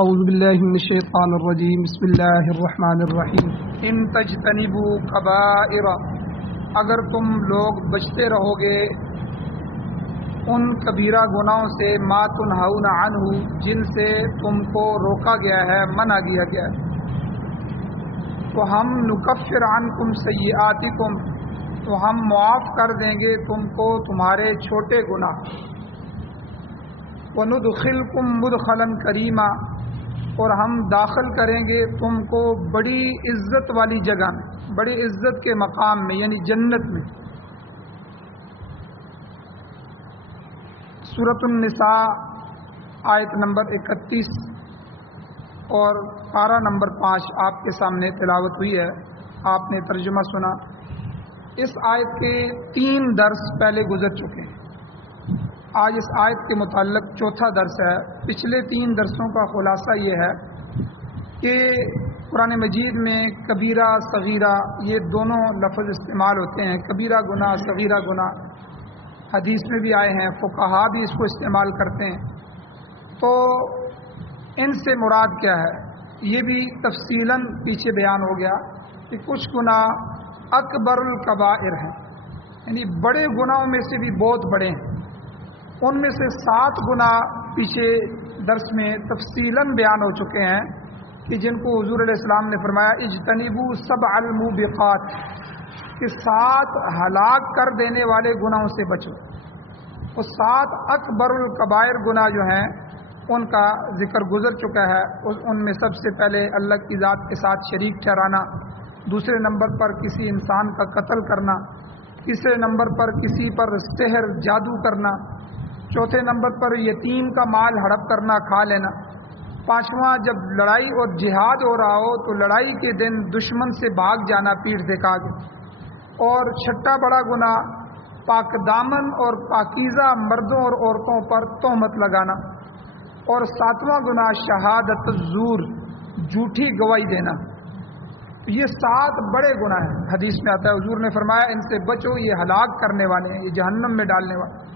اعوذ باللہ من الشیطان الرجیم بسم اللہ الرحمن الرحیم ان تجتنبوا کبائر، اگر تم لوگ بچتے رہو گے ان کبیرہ گناہوں سے ما تنہون عنہ، جن سے تم کو روکا گیا ہے، منع کیا گیا ہے، تو ہم نکفر عنکم سیئاتکم، تو ہم معاف کر دیں گے تم کو تمہارے چھوٹے گناہ، وندخلکم مدخلا کریما، اور ہم داخل کریں گے تم کو بڑی عزت والی جگہ میں، بڑی عزت کے مقام میں، یعنی جنت میں۔ سورۃ النساء آیت نمبر 31 اور پارہ نمبر 5 آپ کے سامنے تلاوت ہوئی ہے، آپ نے ترجمہ سنا۔ اس آیت کے 3 درس پہلے گزر چکے ہیں، آج اس آیت کے متعلق چوتھا درس ہے۔ پچھلے 3 درسوں کا خلاصہ یہ ہے کہ قرآن مجید میں کبیرہ صغیرہ یہ دونوں لفظ استعمال ہوتے ہیں، کبیرہ گناہ صغیرہ گناہ، حدیث میں بھی آئے ہیں، فقہا بھی اس کو استعمال کرتے ہیں۔ تو ان سے مراد کیا ہے یہ بھی تفصیلاً پیچھے بیان ہو گیا کہ کچھ گناہ اکبر الکبائر ہیں، یعنی بڑے گناہوں میں سے بھی بہت بڑے ہیں۔ ان میں سے 7 گناہ پیچھے درس میں تفصیلاً بیان ہو چکے ہیں کہ جن کو حضور علیہ السلام نے فرمایا اجتنبوا 7 الموبقات، کہ 7 ہلاک کر دینے والے گناہوں سے بچو۔ وہ 7 اکبر الکبائر گناہ جو ہیں ان کا ذکر گزر چکا ہے۔ ان میں سب سے پہلے اللہ کی ذات کے ساتھ شریک ٹھہرانا، دوسرے نمبر پر کسی انسان کا قتل کرنا، تیسرے نمبر پر کسی پر سحر جادو کرنا، چوتھے نمبر پر یتیم کا مال ہڑپ کرنا، کھا لینا، 5واں جب لڑائی اور جہاد ہو رہا ہو تو لڑائی کے دن دشمن سے بھاگ جانا پیٹھ دکھا کے، اور 6واں بڑا گناہ پاک دامن اور پاکیزہ مردوں اور عورتوں پر تہمت لگانا، اور 7واں گناہ شہادت الزور، جھوٹی گواہی دینا۔ یہ 7 بڑے گناہ ہیں، حدیث میں آتا ہے، حضور نے فرمایا ان سے بچو، یہ ہلاک کرنے والے ہیں، یہ جہنم میں ڈالنے والے۔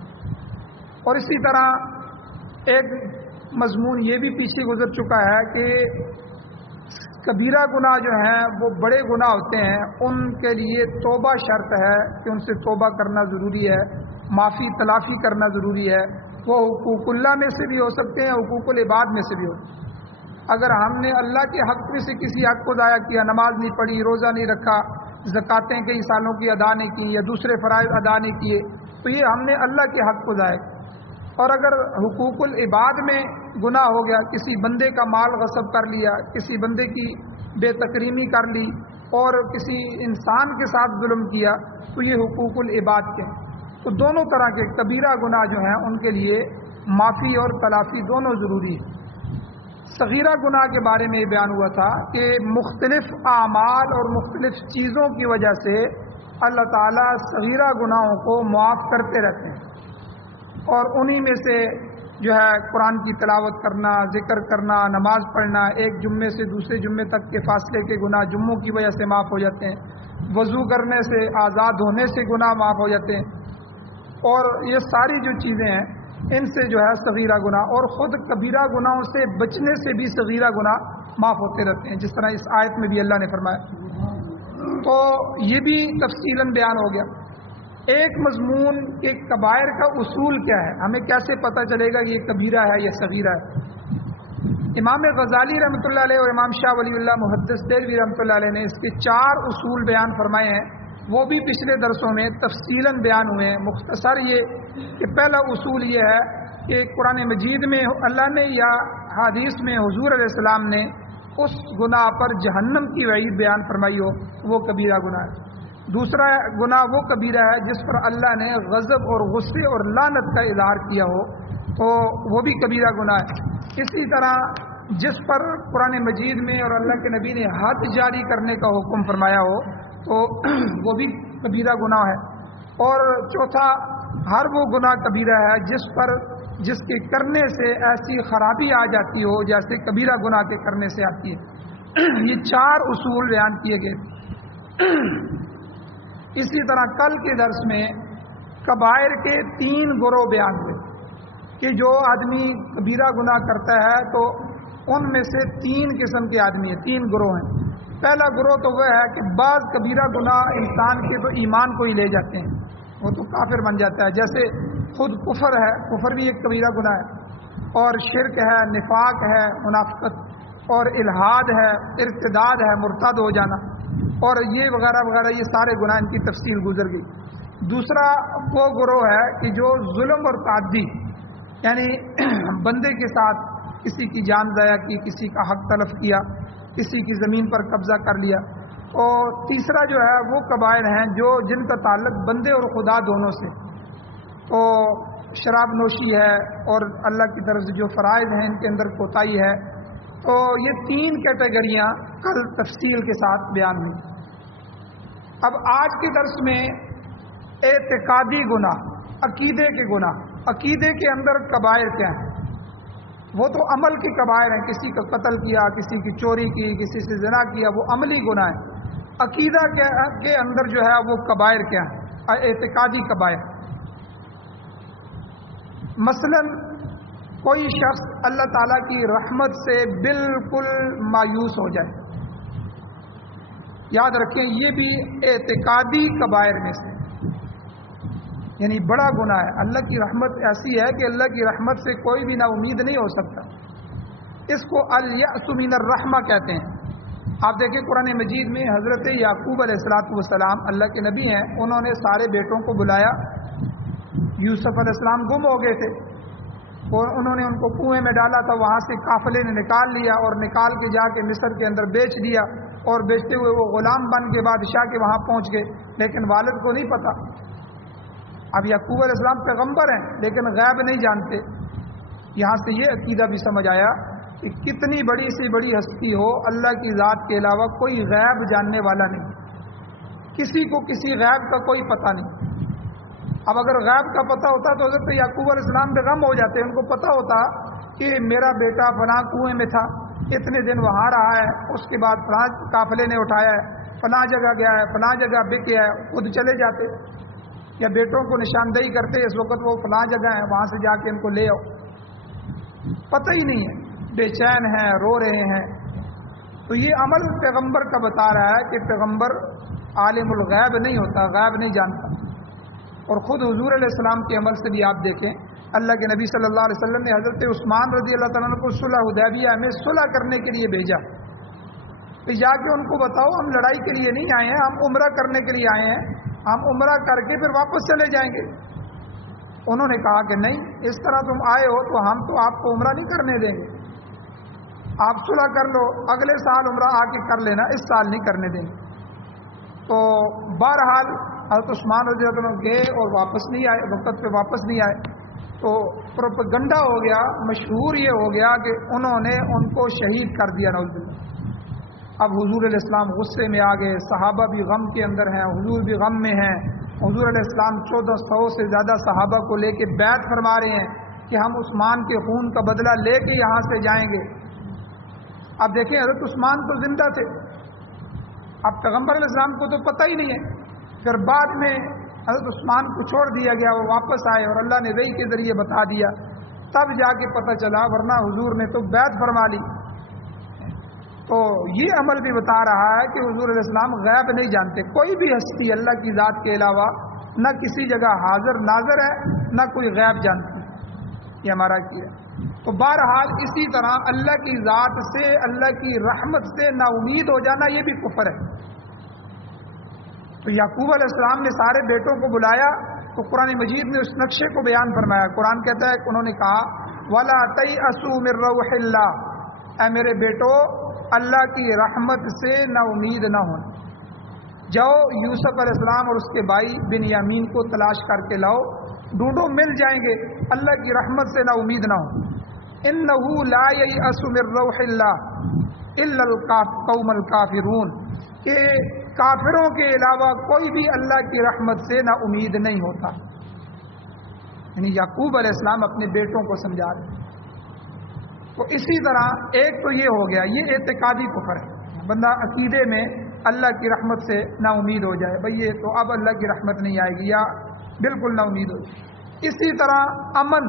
اور اسی طرح ایک مضمون یہ بھی پیچھے گزر چکا ہے کہ کبیرہ گناہ جو ہیں وہ بڑے گناہ ہوتے ہیں، ان کے لیے توبہ شرط ہے کہ ان سے توبہ کرنا ضروری ہے، معافی تلافی کرنا ضروری ہے۔ وہ حقوق اللہ میں سے بھی ہو سکتے ہیں، حقوق العباد میں سے بھی ہو سکتے ہیں۔ اگر ہم نے اللہ کے حق میں سے کسی حق کو ضائع کیا، نماز نہیں پڑھی، روزہ نہیں رکھا، زکاتیں کئی سالوں کی ادا نہیں کی یا دوسرے فرائض ادا نہیں کیے، تو یہ ہم نے اللہ کے حق کو ضائع کیا۔ اور اگر حقوق العباد میں گناہ ہو گیا، کسی بندے کا مال غصب کر لیا، کسی بندے کی بے تکریمی کر لی اور کسی انسان کے ساتھ ظلم کیا، تو یہ حقوق العباد کے۔ تو دونوں طرح کے کبیرہ گناہ جو ہیں ان کے لیے معافی اور تلافی دونوں ضروری ہے۔ صغیرہ گناہ کے بارے میں یہ بیان ہوا تھا کہ مختلف اعمال اور مختلف چیزوں کی وجہ سے اللہ تعالیٰ صغیرہ گناہوں کو معاف کرتے رہتے ہیں، اور انہی میں سے جو ہے قرآن کی تلاوت کرنا، ذکر کرنا، نماز پڑھنا، ایک جمعے سے دوسرے جمعے تک کے فاصلے کے گناہ جمعوں کی وجہ سے معاف ہو جاتے ہیں، وضو کرنے سے، آزاد ہونے سے گناہ معاف ہو جاتے ہیں، اور یہ ساری جو چیزیں ہیں ان سے جو ہے صغیرہ گناہ، اور خود کبیرہ گناہوں سے بچنے سے بھی صغیرہ گناہ معاف ہوتے رہتے ہیں، جس طرح اس آیت میں بھی اللہ نے فرمایا۔ تو یہ بھی تفصیلاً بیان ہو گیا۔ ایک مضمون کہ کبائر کا اصول کیا ہے، ہمیں کیسے پتہ چلے گا کہ یہ کبیرہ ہے یا صغیرہ ہے۔ امام غزالی رحمۃ اللہ علیہ اور امام شاہ ولی اللہ محدث دہلوی رحمۃ اللہ علیہ نے اس کے 4 اصول بیان فرمائے ہیں، وہ بھی پچھلے درسوں میں تفصیلاً بیان ہوئے ہیں۔ مختصر یہ کہ پہلا اصول یہ ہے کہ قرآن مجید میں اللہ نے یا حدیث میں حضور علیہ السلام نے اس گناہ پر جہنم کی وعید بیان فرمائی ہو، وہ کبیرہ گناہ ہے۔ دوسرا گناہ وہ کبیرہ ہے جس پر اللہ نے غضب اور غصے اور لعنت کا اظہار کیا ہو، تو وہ بھی کبیرہ گناہ ہے۔ اسی طرح جس پر قرآن مجید میں اور اللہ کے نبی نے حد جاری کرنے کا حکم فرمایا ہو تو وہ بھی کبیرہ گناہ ہے۔ اور چوتھا ہر وہ گناہ کبیرہ ہے جس کے کرنے سے ایسی خرابی آ جاتی ہو جیسے کبیرہ گناہ کے کرنے سے آتی ہے۔ یہ 4 اصول بیان کیے گئے۔ اسی طرح کل کے درس میں کبائر کے 3 گروہ بیان ہوئے کہ جو آدمی کبیرہ گناہ کرتا ہے تو ان میں سے 3 قسم کے آدمی ہیں، 3 گروہ ہیں۔ پہلا گروہ تو وہ ہے کہ بعض کبیرہ گناہ انسان کے تو ایمان کو ہی لے جاتے ہیں، وہ تو کافر بن جاتا ہے، جیسے خود کفر ہے، کفر بھی ایک کبیرہ گناہ ہے، اور شرک ہے، نفاق ہے، منافقت اور الحاد ہے، ارتداد ہے، مرتد ہو جانا، اور یہ وغیرہ وغیرہ، یہ سارے گناہ ان کی تفصیل گزر گئی۔ دوسرا وہ گروہ ہے کہ جو ظلم اور تعدی، یعنی بندے کے ساتھ کسی کی جان ضائع کی، کسی کا حق تلف کیا، کسی کی زمین پر قبضہ کر لیا۔ اور تیسرا جو ہے وہ کبائر ہیں جو جن کا تعلق بندے اور خدا دونوں سے، تو شراب نوشی ہے اور اللہ کی طرف سے جو فرائض ہیں ان کے اندر کوتاہی ہے۔ تو یہ 3 کیٹیگریاں کل تفصیل کے ساتھ بیان ہوئی۔ اب آج کے درس میں اعتقادی گناہ، عقیدے کے گناہ، عقیدے کے اندر کبائر کیا ہیں؟ وہ تو عمل کی کبائر ہیں، کسی کا قتل کیا، کسی کی چوری کی، کسی سے زنا کیا، وہ عملی گناہ ہیں۔ عقیدہ کے اندر جو ہے وہ کبائر کیا ہیں؟ اعتقادی کبائر۔ مثلا کوئی شخص اللہ تعالیٰ کی رحمت سے بالکل مایوس ہو جائے، یاد رکھیں یہ بھی اعتقادی کبائر میں سے، یعنی بڑا گناہ ہے۔ اللہ کی رحمت ایسی ہے کہ اللہ کی رحمت سے کوئی بھی نا امید نہیں ہو سکتا، اس کو الیأس من الرحمہ کہتے ہیں۔ آپ دیکھیں قرآن مجید میں حضرت یعقوب علیہ السلام اللہ کے نبی ہیں، انہوں نے سارے بیٹوں کو بلایا، یوسف علیہ السلام گم ہو گئے تھے اور انہوں نے ان کو کنویں میں ڈالا تھا، وہاں سے قافلے نے نکال لیا اور نکال کے جا کے مصر کے اندر بیچ دیا، اور بیچتے ہوئے وہ غلام بن کے بادشاہ کے وہاں پہنچ گئے، لیکن والد کو نہیں پتا۔ اب یعقوب علیہ السلام پیغمبر ہیں لیکن غیب نہیں جانتے۔ یہاں سے یہ عقیدہ بھی سمجھ آیا کہ کتنی بڑی سے بڑی ہستی ہو، اللہ کی ذات کے علاوہ کوئی غیب جاننے والا نہیں، کسی کو کسی غیب کا کوئی پتہ نہیں۔ اب اگر غیب کا پتہ ہوتا تو حضرت یعقوب علیہ السلام بے غم ہو جاتے، ان کو پتہ ہوتا کہ میرا بیٹا فلاں کنویں میں تھا، اتنے دن وہاں رہا ہے، اس کے بعد فلاں قافلے نے اٹھایا ہے، فلاں جگہ گیا ہے، فلاں جگہ بک گیا ہے، خود چلے جاتے، یا بیٹوں کو نشاندہی کرتے اس وقت وہ فلاں جگہ ہے، وہاں سے جا کے ان کو لے آؤ۔ پتہ ہی نہیں ہے، بے چین ہیں، رو رہے ہیں۔ تو یہ عمل پیغمبر کا بتا رہا ہے کہ پیغمبر عالم الغیب نہیں ہوتا، غیب نہیں جانتا۔ اور خود حضور علیہ السلام کے عمل سے بھی آپ دیکھیں، اللہ کے نبی صلی اللہ علیہ وسلم نے حضرت عثمان رضی اللہ تعالیٰ عنہ کو صلح حدیبیہ میں صلح کرنے کے لیے بھیجا، کہ جا کے ان کو بتاؤ ہم لڑائی کے لیے نہیں آئے ہیں، ہم عمرہ کرنے کے لیے آئے ہیں، ہم عمرہ کر کے پھر واپس چلے جائیں گے۔ انہوں نے کہا کہ نہیں، اس طرح تم آئے ہو تو ہم تو آپ کو عمرہ نہیں کرنے دیں گے، آپ صلح کر لو، اگلے سال عمرہ آ کے کر لینا، اس سال نہیں کرنے دیں گے۔ تو بہرحال حضرت عثمان رضی اللہ عنہ گئے اور واپس نہیں آئے، وقت پہ واپس نہیں آئے، تو پروپیگنڈا ہو گیا، مشہور یہ ہو گیا کہ انہوں نے ان کو شہید کر دیا، نعوذ باللہ۔ اب حضور علیہ السلام غصے میں آ گئے، صحابہ بھی غم کے اندر ہیں، حضور بھی غم میں ہیں۔ حضور علیہ السلام 1400 سے زیادہ صحابہ کو لے کے بیعت فرما رہے ہیں کہ ہم عثمان کے خون کا بدلہ لے کے یہاں سے جائیں گے۔ اب دیکھیں حضرت عثمان تو زندہ تھے، اب پیغمبر علیہ السلام کو تو پتہ ہی نہیں ہے۔ پھر بعد میں حضرت عثمان کو چھوڑ دیا گیا، وہ واپس آئے اور اللہ نے وحی کے ذریعے بتا دیا، تب جا کے پتہ چلا، ورنہ حضور نے تو بیعت فرما لی۔ تو یہ عمل بھی بتا رہا ہے کہ حضور علیہ السلام غیب نہیں جانتے، کوئی بھی ہستی اللہ کی ذات کے علاوہ نہ کسی جگہ حاضر ناظر ہے، نہ کوئی غیب جانتی، یہ ہمارا کیا۔ تو بہرحال اسی طرح اللہ کی ذات سے، اللہ کی رحمت سے نا امید ہو جانا یہ بھی کفر ہے۔ تو یعقوب علیہ السلام نے سارے بیٹوں کو بلایا تو قرآن مجید نے اس نقشے کو بیان فرمایا۔ قرآن کہتا ہے کہ انہوں نے کہا وَلَا تَيْأَسُوا مِن رَّوْحِ اللَّهِ، اے میرے بیٹو اللہ کی رحمت سے نا امید نہ ہو، جاؤ یوسف علیہ السلام اور اس کے بھائی بنیامین کو تلاش کر کے لاؤ، ڈھونڈو مل جائیں گے، اللہ کی رحمت سے نا امید نہ ہو۔ إِنَّهُ لَا يَيْأَسُ مِن رَّوْحِ اللَّهِ إِلَّا الْقَوْمُ الْكَافِرُونَ، کہ کافروں کے علاوہ کوئی بھی اللہ کی رحمت سے نا امید نہیں ہوتا۔ یعنی یعقوب علیہ السلام اپنے بیٹوں کو سمجھا رہے۔ تو اسی طرح ایک تو یہ ہو گیا، یہ اعتقادی کفر ہے، بندہ عقیدے میں اللہ کی رحمت سے نا امید ہو جائے، بھئی یہ تو اب اللہ کی رحمت نہیں آئے گی، یا بالکل نا امید ہو جائے۔ اسی طرح امن،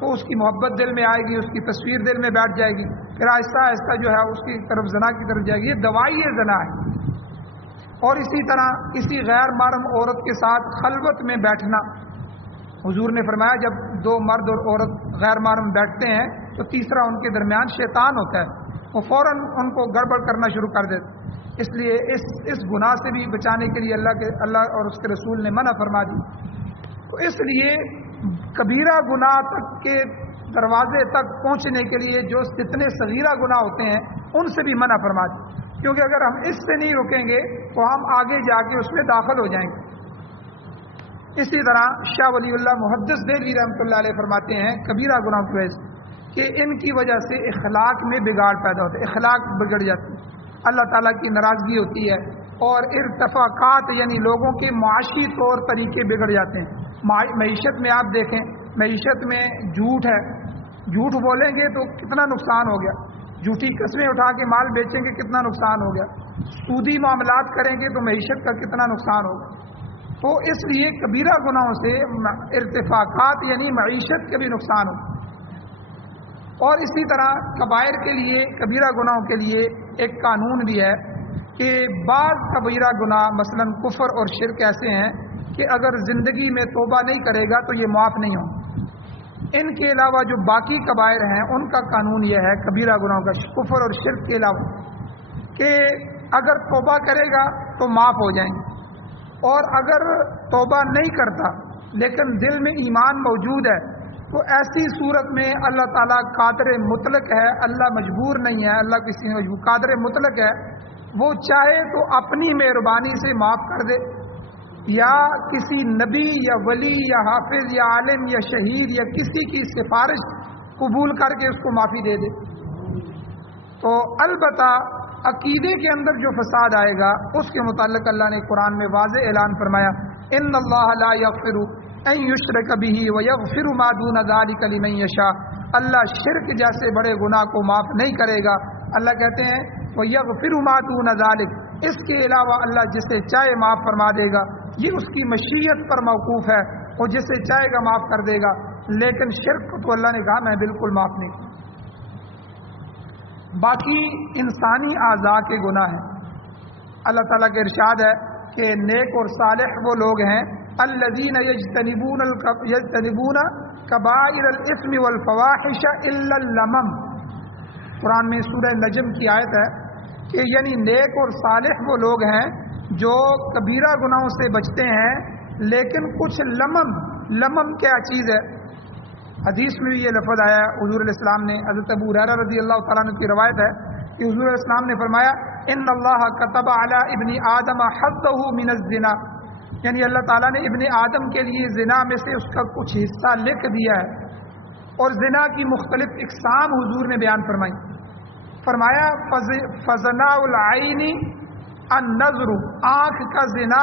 تو اس کی محبت دل میں آئے گی، اس کی تصویر دل میں بیٹھ جائے گی، پھر آہستہ آہستہ جو ہے اس کی طرف زنا کی طرف جائے گی. یہ دوائی زنا ہے. اور اسی طرح کسی غیر محرم عورت کے ساتھ خلوت میں بیٹھنا، حضور نے فرمایا جب دو مرد اور عورت غیر محرم بیٹھتے ہیں تو تیسرا ان کے درمیان شیطان ہوتا ہے، وہ فوراً ان کو گڑبڑ کرنا شروع کر دیتے. اس لیے اس گناہ سے بھی بچانے کے لیے اللہ اور اس کے رسول نے منع فرما دی. تو اس لیے کبیرہ گناہ تک کے دروازے تک پہنچنے کے لیے جو جتنے صغیرہ گناہ ہوتے ہیں ان سے بھی منع فرما دی، کیونکہ اگر ہم اس سے نہیں رکیں گے تو ہم آگے جا کے اس میں داخل ہو جائیں گے. اسی طرح شاہ ولی اللہ محدث دہلوی رحمۃ اللہ علیہ فرماتے ہیں کبیرہ گناہ کی وجہ سے کہ ان کی وجہ سے اخلاق میں بگاڑ پیدا ہوتا ہے، اخلاق بگڑ جاتی ہے، اللہ تعالیٰ کی ناراضگی ہوتی ہے، اور ارتفاقات یعنی لوگوں کے معاشی طور طریقے بگڑ جاتے ہیں. معیشت میں آپ دیکھیں، معیشت میں جھوٹ ہے، جھوٹ بولیں گے تو کتنا نقصان ہو گیا، جھوٹی قسمیں اٹھا کے مال بیچیں گے کتنا نقصان ہو گیا، سودی معاملات کریں گے تو معیشت کا کتنا نقصان ہوگا. تو اس لیے کبیرہ گناہوں سے ارتفاقات یعنی معیشت کے بھی نقصان ہو. اور اسی طرح کبائر کے لیے، کبیرہ گناہوں کے لیے ایک قانون بھی ہے کہ بعض کبیرہ گناہ مثلا کفر اور شرک ایسے ہیں کہ اگر زندگی میں توبہ نہیں کرے گا تو یہ معاف نہیں ہوں. ان کے علاوہ جو باقی کبائر ہیں ان کا قانون یہ ہے کبیرہ گناہوں کا، کفر اور شرک کے علاوہ، کہ اگر توبہ کرے گا تو معاف ہو جائیں گے، اور اگر توبہ نہیں کرتا لیکن دل میں ایمان موجود ہے تو ایسی صورت میں اللہ تعالیٰ قادر مطلق ہے، اللہ مجبور نہیں ہے، اللہ کسی مجبور، قادر مطلق ہے، وہ چاہے تو اپنی مہربانی سے معاف کر دے، یا کسی نبی یا ولی یا حافظ یا عالم یا شہید یا کسی کی سفارش قبول کر کے اس کو معافی دے دے. تو البتہ عقیدے کے اندر جو فساد آئے گا اس کے متعلق اللہ نے قرآن میں واضح اعلان فرمایا، ان اللہ لا یغفر ان یشرک بہ ویغفر ما دون ذلک لمن یشاء. اللہ شرک جیسے بڑے گناہ کو معاف نہیں کرے گا. اللہ کہتے ہیں ویغفر ما دون ذلک، اس کے علاوہ اللہ جسے چاہے معاف فرما دے گا. یہ اس کی مشیت پر موقوف ہے، وہ جسے چاہے گا معاف کر دے گا، لیکن شرک کو تو اللہ نے کہا میں بالکل معاف نہیں. باقی انسانی اعضاء کے گناہ ہیں. اللہ تعالیٰ کے ارشاد ہے کہ نیک اور صالح وہ لوگ ہیں الذین یجتنبون کبائر الاثم والفواحش الا اللمم. قرآن میں سورہ نجم کی آیت ہے کہ یعنی نیک اور صالح وہ لوگ ہیں جو کبیرہ گناہوں سے بچتے ہیں لیکن کچھ لمم کیا چیز ہے. حدیث میں بھی یہ لفظ آیا ہے، حضور علیہ السلام نے، حضرت ابو ہریرہ رضی اللہ تعالیٰ عنہ کی روایت ہے کہ حضور علیہ السلام نے فرمایا ان اللہ کتب علی ابن آدم حظہ من الزنا، یعنی اللہ تعالیٰ نے ابن آدم کے لیے زنا میں سے اس کا کچھ حصہ لکھ دیا ہے. اور زنا کی مختلف اقسام حضور نے بیان فرمائی. فرمایا فزنا العین النظر، آنکھ کا زنا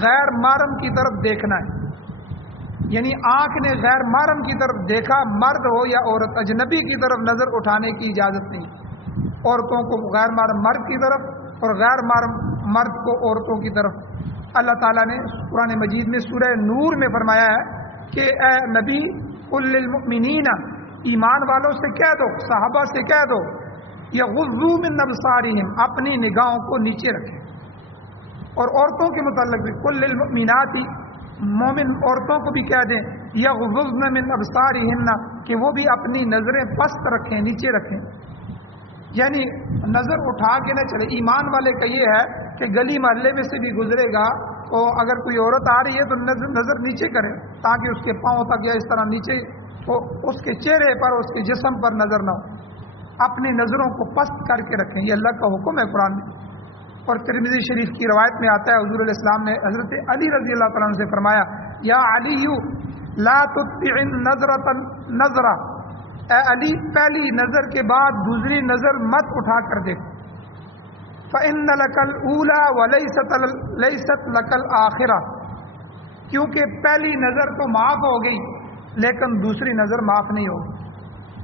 غیر محرم کی طرف دیکھنا ہے، یعنی آنکھ نے غیر محرم کی طرف دیکھا، مرد ہو یا عورت، اجنبی کی طرف نظر اٹھانے کی اجازت نہیں. عورتوں کو غیر محرم مرد کی طرف اور غیر محرم مرد کو عورتوں کی طرف. اللہ تعالیٰ نے قرآن مجید میں سورہ نور میں فرمایا ہے کہ اے نبی قل للمؤمنین، ایمان والوں سے کہہ دو، صحابہ سے کہہ دو، یغضوا من ابصارہم، اپنی نگاہوں کو نیچے رکھیں. اور عورتوں کے متعلق بھی قل للمؤمنات، مومن عورتوں کو بھی کہہ دیں یغضضن من ابصارہن، کہ وہ بھی اپنی نظریں پست رکھیں، نیچے رکھیں، یعنی نظر اٹھا کے نہ چلے. ایمان والے کا یہ ہے کہ گلی محلے میں سے بھی گزرے گا تو اگر کوئی عورت آ رہی ہے تو نظر نیچے کرے تاکہ اس کے پاؤں تک یا اس طرح نیچے، تو اس کے چہرے پر اس کے جسم پر نظر نہ ہو، اپنی نظروں کو پست کر کے رکھیں. یہ اللہ کا حکم ہے قرآن میں. اور ترمذی شریف کی روایت میں آتا ہے حضور علیہ السلام نے حضرت علی رضی اللہ تعالیٰ عنہ سے فرمایا یا علی لا تتبع النظرۃ نظرہ، اے علی پہلی نظر کے بعد دوسری نظر مت اٹھا کر دیکھ. فإن لك الأولى وليست لك الآخرة، کیونکہ پہلی نظر تو معاف ہو گئی لیکن دوسری نظر معاف نہیں ہوگی.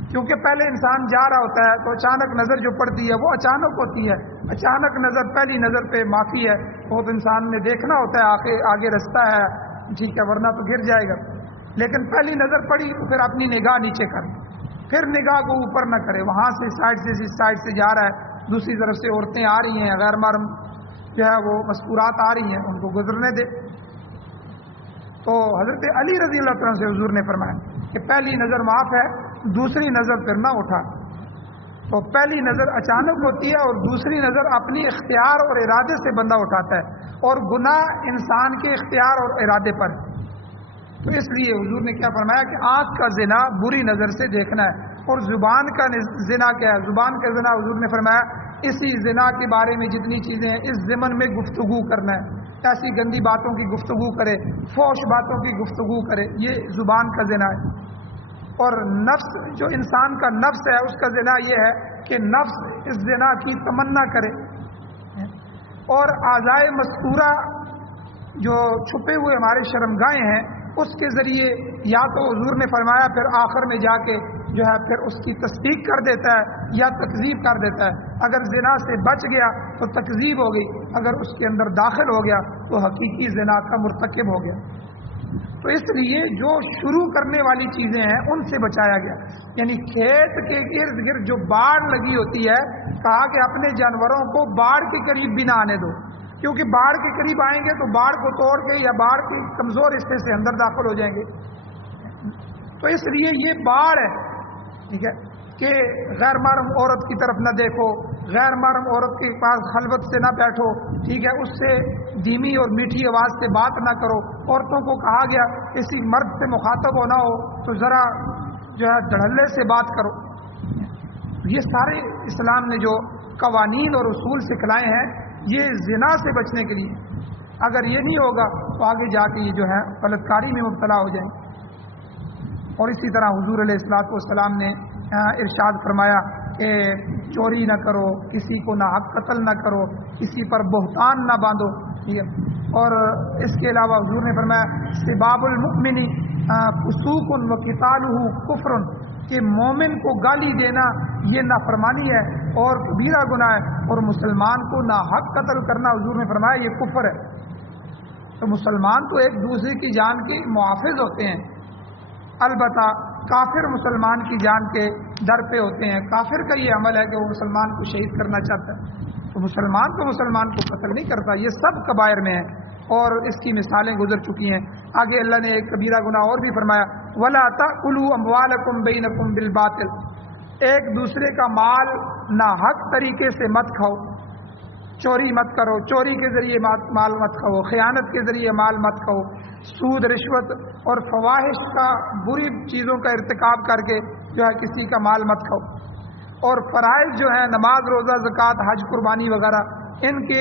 کیونکہ پہلے انسان جا رہا ہوتا ہے تو اچانک نظر جو پڑتی ہے وہ اچانک ہوتی ہے، اچانک نظر پہلی نظر پہ معافی ہے، وہ تو انسان نے دیکھنا ہوتا ہے آگے رستہ ہے ٹھیک ہے ورنہ تو گر جائے گا. لیکن پہلی نظر پڑی تو پھر اپنی نگاہ نیچے کر، پھر نگاہ کو اوپر نہ کرے، وہاں سے سائڈ سے اس سائڈ سے جا رہا ہے، دوسری طرف سے عورتیں آ رہی ہیں، غیر محرم جو ہے وہ مذکورات آ رہی ہیں، ان کو گزرنے دے۔ تو حضرت علی رضی اللہ عنہ سے حضور نے فرمایا کہ پہلی نظر معاف ہے، دوسری نظر پھر نہ اٹھا۔ تو پہلی نظر اچانک ہوتی ہے اور دوسری نظر اپنی اختیار اور ارادے سے بندہ اٹھاتا ہے، اور گناہ انسان کے اختیار اور ارادے پر ہے۔ تو اس لیے حضور نے کیا فرمایا کہ آنکھ کا زنا بری نظر سے دیکھنا ہے، اور زبان کا زنا کیا ہے؟ زبان کا زنا حضور نے فرمایا اسی زنا کے بارے میں جتنی چیزیں ہیں اس ضمن میں گفتگو کرنا ہے، ایسی گندی باتوں کی گفتگو کرے، فحش باتوں کی گفتگو کرے، یہ زبان کا زنا ہے۔ اور نفس، جو انسان کا نفس ہے، اس کا زنا یہ ہے کہ نفس اس زنا کی تمنا کرے۔ اور اعضائے مستورہ جو چھپے ہوئے ہمارے شرمگاہیں ہیں، اس کے ذریعے یا تو حضور نے فرمایا پھر آخر میں جا کے جو ہے پھر اس کی تصدیق کر دیتا ہے یا تکذیب کر دیتا ہے۔ اگر زنا سے بچ گیا تو تکذیب ہو گئی، اگر اس کے اندر داخل ہو گیا تو حقیقی زنا کا مرتکب ہو گیا۔ تو اس لیے جو شروع کرنے والی چیزیں ہیں ان سے بچایا گیا، یعنی کھیت کے ارد گرد جو باڑ لگی ہوتی ہے، کہا کہ اپنے جانوروں کو باڑ کے قریب بھی نہ آنے دو، کیونکہ باڑ کے قریب آئیں گے تو باڑ کو توڑ کے یا باڑ کے کمزور حصے سے اندر داخل ہو جائیں گے۔ تو اس لیے یہ باڑ ہے، ٹھیک ہے، کہ غیر محرم عورت کی طرف نہ دیکھو، غیر محرم عورت کے پاس خلوت سے نہ بیٹھو، ٹھیک ہے، اس سے دھیمی اور میٹھی آواز سے بات نہ کرو۔ عورتوں کو کہا گیا کسی مرد سے مخاطب ہونا ہو تو ذرا جو ہے دھڑلے سے بات کرو۔ یہ سارے اسلام نے جو قوانین اور اصول سکھلائے ہیں یہ زنا سے بچنے کے لیے، اگر یہ نہیں ہوگا تو آگے جا کے یہ جو ہے غلط کاری میں مبتلا ہو جائیں۔ اور اسی طرح حضور علیہ الصلوۃ والسلام نے ارشاد فرمایا کہ چوری نہ کرو، کسی کو نہ حق قتل نہ کرو، کسی پر بہتان نہ باندھو، ٹھیک ہے۔ اور اس کے علاوہ حضور نے فرمایا سباب المؤمن فسوق و قتالہ کفر، کہ مومن کو گالی دینا یہ نافرمانی ہے اور کبیرہ گناہ ہے، اور مسلمان کو نہ حق قتل کرنا حضور نے فرمایا یہ کفر ہے۔ تو مسلمان تو ایک دوسرے کی جان کے محافظ ہوتے ہیں، البتہ کافر مسلمان کی جان کے در پہ ہوتے ہیں۔ کافر کا یہ عمل ہے کہ وہ مسلمان کو شہید کرنا چاہتا ہے، تو مسلمان کو قتل نہیں کرتا، یہ سب کبائر میں ہے، اور اس کی مثالیں گزر چکی ہیں۔ آگے اللہ نے ایک کبیرہ گناہ اور بھی فرمایا وَلَا تَأْكُلُوا أَمْوَالَكُمْ بَيْنَكُمْ بِالْبَاطِلِ، ایک دوسرے کا مال ناحق طریقے سے مت کھاؤ، چوری مت کرو، چوری کے ذریعے مال مت کھاؤ، خیانت کے ذریعے مال مت کھاؤ، سود رشوت اور فواحش کا بری چیزوں کا ارتکاب کر کے جو ہے کسی کا مال مت کھاؤ، اور فرائض جو ہیں نماز روزہ زکوٰۃ حج قربانی وغیرہ ان کی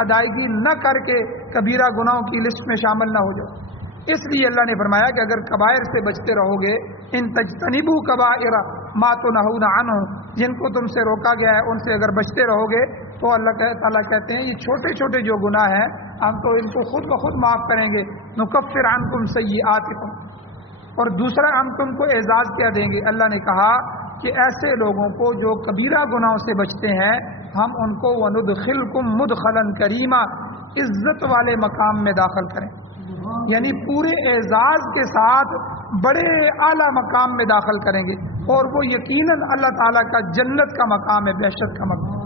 ادائیگی نہ کر کے کبیرہ گناہوں کی لسٹ میں شامل نہ ہو جاؤ۔ اس لیے اللہ نے فرمایا کہ اگر کبائر سے بچتے رہو گے، ان تجتنبوا کبائر ما تنہون عنہ، جن کو تم سے روکا گیا ہے ان سے اگر بچتے رہو گے تو اللہ تعالیٰ کہتے ہیں یہ چھوٹے چھوٹے جو گناہ ہیں ہم تو ان کو خود بخود معاف کریں گے، نکفر عنکم سیئاتکم، اور دوسرا ہم تم کو اعزاز کیا دیں گے۔ اللہ نے کہا کہ ایسے لوگوں کو جو کبیرہ گناہوں سے بچتے ہیں ہم ان کو وندخلکم مدخلا کریما، عزت والے مقام میں داخل کریں، یعنی پورے اعزاز کے ساتھ بڑے اعلیٰ مقام میں داخل کریں گے، اور وہ یقیناً اللہ تعالیٰ کا جنت کا مقام ہے، بہشت کا مقام۔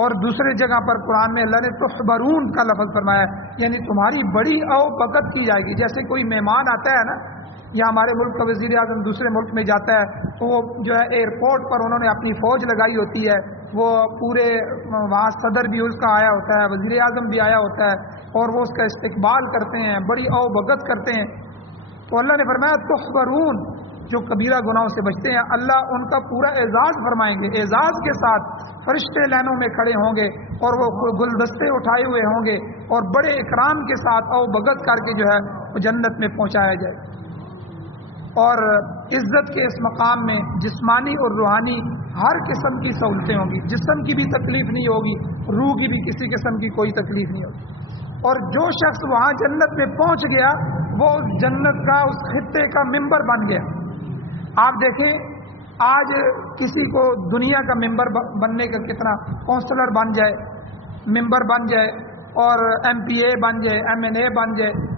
اور دوسرے جگہ پر قرآن میں اللہ نے تحبرون کا لفظ فرمایا ہے، یعنی تمہاری بڑی او بکت کی جائے گی۔ جیسے کوئی مہمان آتا ہے نا، یا ہمارے ملک کا وزیر اعظم دوسرے ملک میں جاتا ہے تو وہ جو ہے ایئرپورٹ پر انہوں نے اپنی فوج لگائی ہوتی ہے، وہ پورے وہاں صدر بھی اس کا آیا ہوتا ہے، وزیر اعظم بھی آیا ہوتا ہے، اور وہ اس کا استقبال کرتے ہیں، بڑی او بگت کرتے ہیں۔ تو اللہ نے فرمایا تحبرون، جو کبیرہ گناہوں سے بچتے ہیں اللہ ان کا پورا اعزاز فرمائیں گے، اعزاز کے ساتھ فرشتے لائنوں میں کھڑے ہوں گے اور وہ گلدستے اٹھائے ہوئے ہوں گے، اور بڑے اکرام کے ساتھ او بگت کر کے جو ہے وہ جنت میں پہنچایا جائے۔ اور عزت کے اس مقام میں جسمانی اور روحانی ہر قسم کی سہولتیں ہوں گی، جسم کی بھی تکلیف نہیں ہوگی، روح کی بھی کسی قسم کی کوئی تکلیف نہیں ہوگی۔ اور جو شخص وہاں جنت میں پہنچ گیا وہ اس جنت کا، اس خطے کا ممبر بن گیا۔ آپ دیکھیں آج کسی کو دنیا کا ممبر بننے کا کتنا، کونسلر بن جائے، ممبر بن جائے، اور ایم پی اے بن جائے، ایم این اے بن جائے،